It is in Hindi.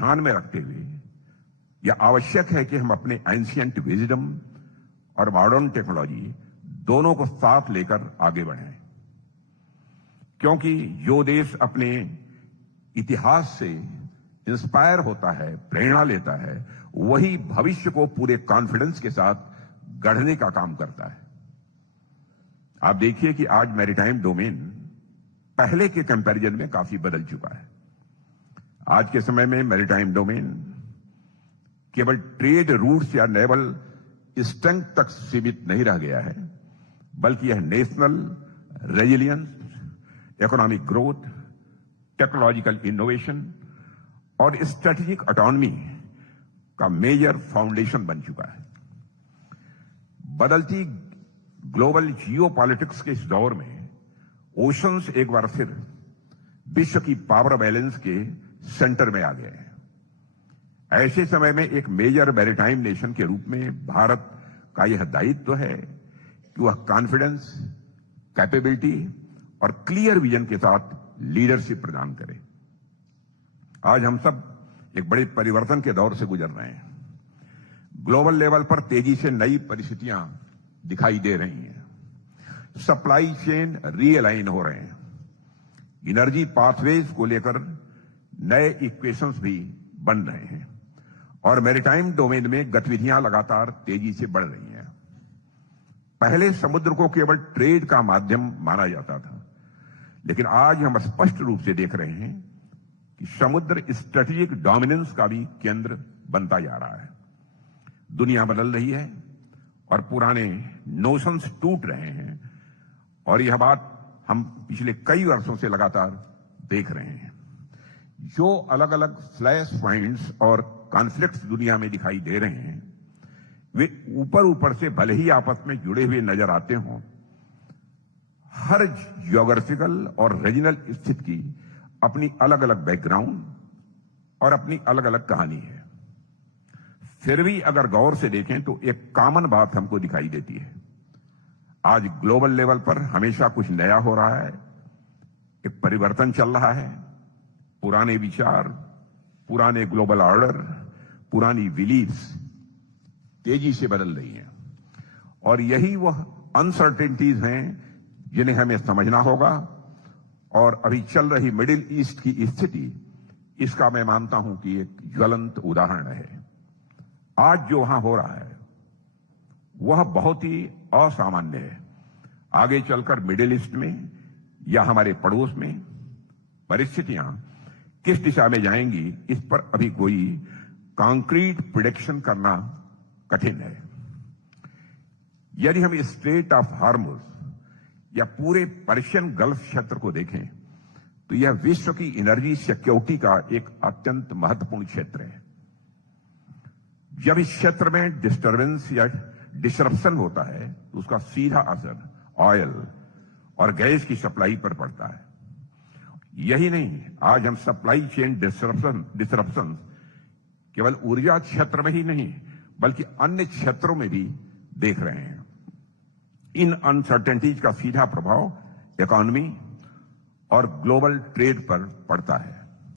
ध्यान में रखते हुए यह आवश्यक है कि हम अपने एंशिएंट विजडम और मॉडर्न टेक्नोलॉजी दोनों को साथ लेकर आगे बढ़ें, क्योंकि जो देश अपने इतिहास से इंस्पायर होता है, प्रेरणा लेता है, वही भविष्य को पूरे कॉन्फिडेंस के साथ गढ़ने का काम करता है। आप देखिए कि आज मैरीटाइम डोमेन पहले के कंपैरिजन में काफी बदल चुका है। आज के समय में मैरीटाइम डोमेन केवल ट्रेड रूट्स या नेवल स्ट्रेंथ तक सीमित नहीं रह गया है, बल्कि यह national resilience, economic growth, technological innovation और स्ट्रेटेजिक ऑटोनॉमी का मेजर फाउंडेशन बन चुका है। बदलती ग्लोबल जियोपॉलिटिक्स के इस दौर में ओशंस एक बार फिर विश्व की पावर बैलेंस के सेंटर में आ गए हैं। ऐसे समय में एक मेजर मैरीटाइम नेशन के रूप में भारत का यह दायित्व है कि वह कॉन्फिडेंस, कैपेबिलिटी और क्लियर विजन के साथ लीडरशिप प्रदान करे। आज हम सब एक बड़े परिवर्तन के दौर से गुजर रहे हैं। ग्लोबल लेवल पर तेजी से नई परिस्थितियां दिखाई दे रही हैं। सप्लाई चेन रीअलाइन हो रहे हैं। एनर्जी पाथवेज को लेकर नए इक्वेशंस भी बन रहे हैं और मैरीटाइम डोमेन में गतिविधियां लगातार तेजी से बढ़ रही हैं। पहले समुद्र को केवल ट्रेड का माध्यम माना जाता था, लेकिन आज हम स्पष्ट रूप से देख रहे हैं कि समुद्र स्ट्रेटेजिक डोमिनेंस का भी केंद्र बनता जा रहा है। दुनिया बदल रही है और पुराने नोशंस टूट रहे हैं और यह बात हम पिछले कई वर्षों से लगातार देख रहे हैं। जो अलग अलग फ्लैश पॉइंट्स और कॉन्फ्लिक्ट्स दुनिया में दिखाई दे रहे हैं, वे ऊपर ऊपर से भले ही आपस में जुड़े हुए नजर आते हों, हर ज्योग्राफिकल और रीजनल स्थिति की अपनी अलग अलग बैकग्राउंड और अपनी अलग अलग कहानी है। फिर भी अगर गौर से देखें तो एक कॉमन बात हमको दिखाई देती है। आज ग्लोबल लेवल पर हमेशा कुछ नया हो रहा है, एक परिवर्तन चल रहा है। पुराने विचार, पुराने ग्लोबल ऑर्डर, पुरानी बिलीफ्स तेजी से बदल रही हैं और यही वह अनसर्टेनिटीज हैं जिन्हें हमें समझना होगा। और अभी चल रही मिडिल ईस्ट की स्थिति इसका मैं मानता हूं कि एक ज्वलंत उदाहरण है। आज जो वहां हो रहा है वह बहुत ही असामान्य है। आगे चलकर मिडिल ईस्ट में या हमारे पड़ोस में परिस्थितियां किस दिशा में जाएंगी, इस पर अभी कोई कॉन्क्रीट प्रेडिक्शन करना कठिन है। यदि हम स्ट्रेट ऑफ हार्मुज या पूरे पर्शियन गल्फ क्षेत्र को देखें तो यह विश्व की एनर्जी सिक्योरिटी का एक अत्यंत महत्वपूर्ण क्षेत्र है। जब इस क्षेत्र में डिस्टर्बेंस या डिसरप्शन होता है तो उसका सीधा असर ऑयल और गैस की सप्लाई पर पड़ता है। यही नहीं, आज हम सप्लाई चेन डिसरप्शन केवल ऊर्जा क्षेत्र में ही नहीं बल्कि अन्य क्षेत्रों में भी देख रहे हैं। इन अनसर्टेनिटीज का सीधा प्रभाव इकोनॉमी और ग्लोबल ट्रेड पर पड़ता है।